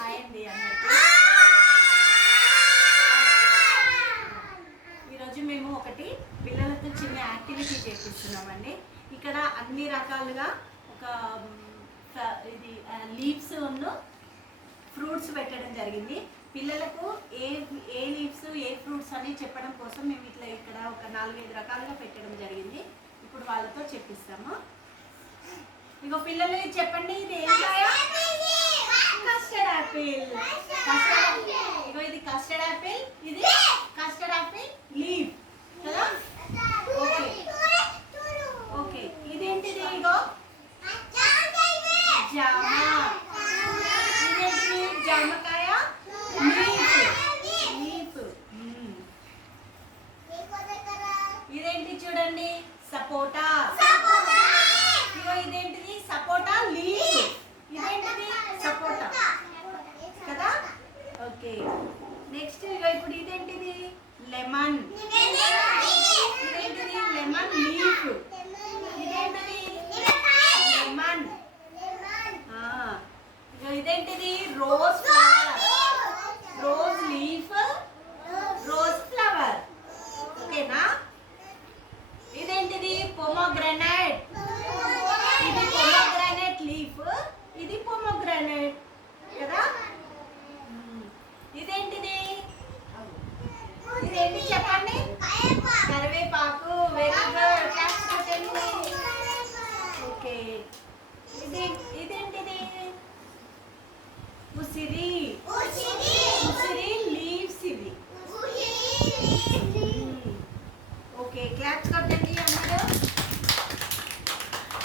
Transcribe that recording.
Hi అండి అందరికీ. ఈరోజు మేము ఒకటి పిల్లలతో చిన్న యాక్టివిటీ చేపిస్తున్నామండి. ఇక్కడ అన్ని రకాలుగా ఒక ఇది లీవ్స్ ఉన్న ఫ్రూట్స్ పెట్టడం జరిగింది. పిల్లలకు ఏ లీవ్స్ ఏ ఫ్రూట్స్ అని చెప్పడం కోసం మేము ఇట్లా ఇక్కడ ఒక 4-5 రకాలుగా పెట్టడం జరిగింది. ఇప్పుడు వాళ్ళతో చెప్పిస్తాము. ఇగో పిల్లలు చెప్పండి, ఇది ఏం కాయ? Custard apple. ఇగో ఇది కస్టర్డ్ యాపిల్, ఇది కస్టర్డ్ యాపిల్ లీవ్ కదా. ఓకే ఓకే, ఇదేంటిది? ఇగో జామ. ఇదేంటిది? జామకాయ లీఫ్. ఇదేంటి చూడండి, సపోటా. ఇగో ఇదేంటిది? సపోటా లీఫ్. ఇదేంటిది? సపోటా కదా. ఓకే, నెక్స్ట్ ఇగో ఇప్పుడు ఇదేంటిది? లెమన్. ఇదేంటిది? Lemon leaf. ఇదేంటిది? లెమన్. ఇగో ఇదేంటిది? Rose flower. Rose leaf, rose flower. ఓకేనా. ఇదేంటిది? పొమోగ్రానైట్. ఇది పొమోగ్రానైట్ లీఫ్, ఇది పొమోగ్రానైట్ కదా. ఇదేంటిది? ఇదేంటి చెప్పండి? కరివేపాకు. వెరీ గుడ్, క్లాప్స్ కొట్టండి. ఓకే, ఇదేంటిది? ఉసిరి.